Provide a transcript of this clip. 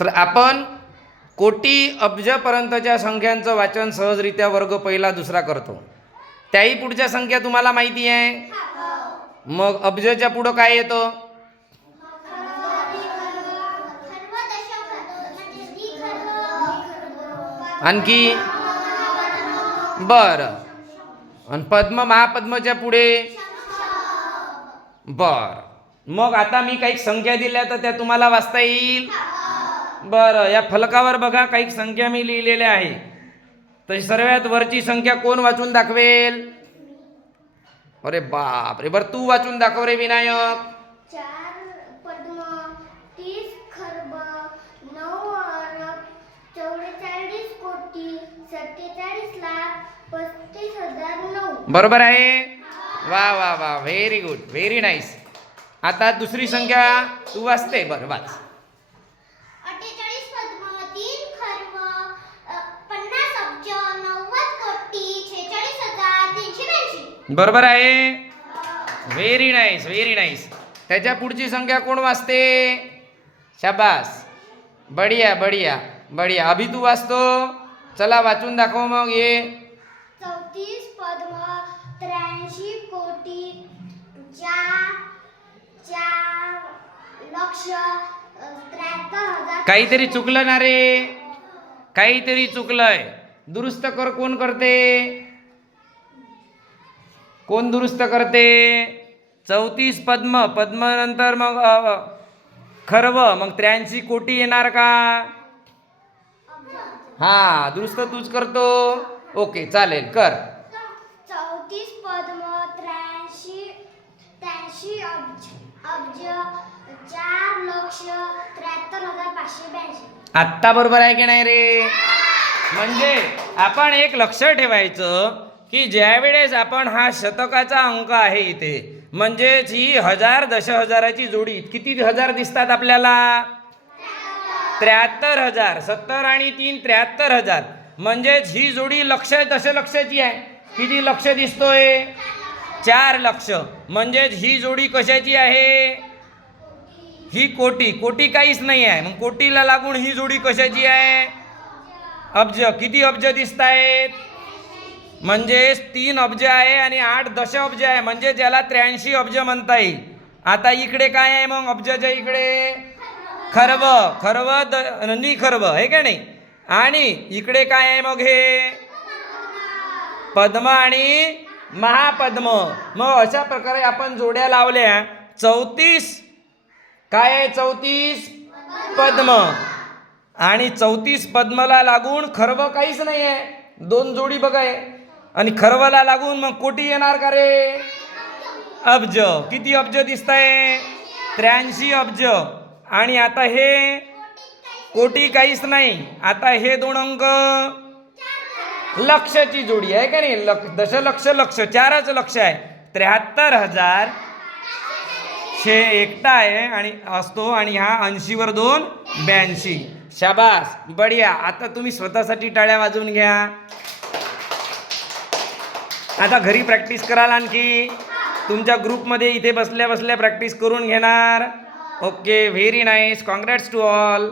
तर आपण कोटी अब्जपर्यंतच्या संख्यांचं वाचन सहजरित्या वर्ग पहिला दुसरा करतो. त्याही पुढच्या संख्या तुम्हाला माहिती आहे. मग अब्जच्या पुढं काय येतं? आणखी? बरं. आणि पद्म महापद्मच्या पुढे? बर. मग आता मी काही संख्या दिल्या तर त्या तुम्हाला वाचता येईल. बरं या फलकावर बघा काही संख्या मी लिहिलेल्या आहे. तर सर्वात वरची संख्या कोण वाचून दाखवेल? अरे बाप रे बरं तू वाचून दाखव रे विनायक. बरोबर आहे? वा वा वा व्हेरी गुड व्हेरी नाईस आता दुसरी संख्या तू वाचते. बरं वाच अठ्ठेचाळीस पद्म तीन खर्ब अ, पन्नास अब्ज नव्वद कोटी छेचाळीस हजार तीनशे ब्याऐंशी बरोबर आहे. व्हेरी नाईस व्हेरी नाईस त्याच्या पुढची संख्या कोण वाचते? शाबास. बढिया बढिया बढिया. अभि तू वाचतो. चला वाचून दाखव मग ये चौतीस पद्म त्र्याऐंशी कोटी लक्ष काहीतरी चुकलं ना रे. काहीतरी चुकलंय. दुरुस्त कर कोण करते? कोण दुरुस्त करते? चौतीस पद्म. पद्म नंतर मग खरव. मग त्र्याऐंशी कोटी येणार का? हा दुरुस्त तूच करतो. ओके चालेल कर. चौतीस पद्म त्र्याऐंशी त्र्याऐंशी अब्ज अब्ज चार लक्ष त्र्याहत्तर हजार पाचशे ब्याऐंशी. आत्ता बरोबर आहे की नाही रे? म्हणजे आपण एक लक्ष ठेवायचं. की ज्यावेळेस आपण हा शतकाचा अंक आहे इथे म्हणजेच ही हजार दश हजाराची जोडी किती हजार दिसतात आपल्याला? त्र्याहत्तर हजार सत्तर आणि तीन त्र्याहत्तर हजार. म्हणजेच ही जोडी लक्ष दशलक्षाची आहे. किती लक्ष दिसतोय? चार लक्ष. म्हणजेच ही जोडी कशाची आहे? ही कोटी. कोटी काहीच नाही आहे. मग कोटीला लागून ही जोडी कशाची आहे? अब्ज. किती अब्ज दिसत आहेत म्हणजेच तीन अब्ज आहे आणि आठ दश अब्ज आहे. म्हणजे ज्याला त्र्याऐंशी अब्ज म्हणता येईल. आता इकडे काय आहे मग? अब्जच्या इकडे? खरव. खरव द नि खरव. आहे का नाही? आणि इकडे काय आहे मग हे? पद्म आणि महापद्म. मग अशा प्रकारे आपण जोड्या लावल्या. चौतीस. काय आहे चौतीस? पद्म. आणि चौतीस पद्मला लागून खरव काहीच नाही आहे. दोन जोडी बघा आहे आणि खरवला लागून मग कोटी येणार का रे? अब्ज. किती अब्ज दिसत आहे त्र्याऐंशी अब्ज. आणि आता हे कोटी काहीच नाही. आता हे दोन अंक लक्षची जोडी आहे का नाही? लक्ष दशलक्ष लक्ष चारच लक्ष आहे. त्र्याहत्तर हजार शे एकटा आहे आणि असतो आणि हा ऐंशीवर दोन ब्याऐंशी. शाबास. बढिया. आता तुम्ही स्वतःसाठी टाळ्या वाजवून घ्या. आता घरी प्रॅक्टिस कराल आणखी. तुमच्या ग्रुपमध्ये इथे बसल्या बसल्या प्रॅक्टिस करून घेणार. Okay very nice congrats to all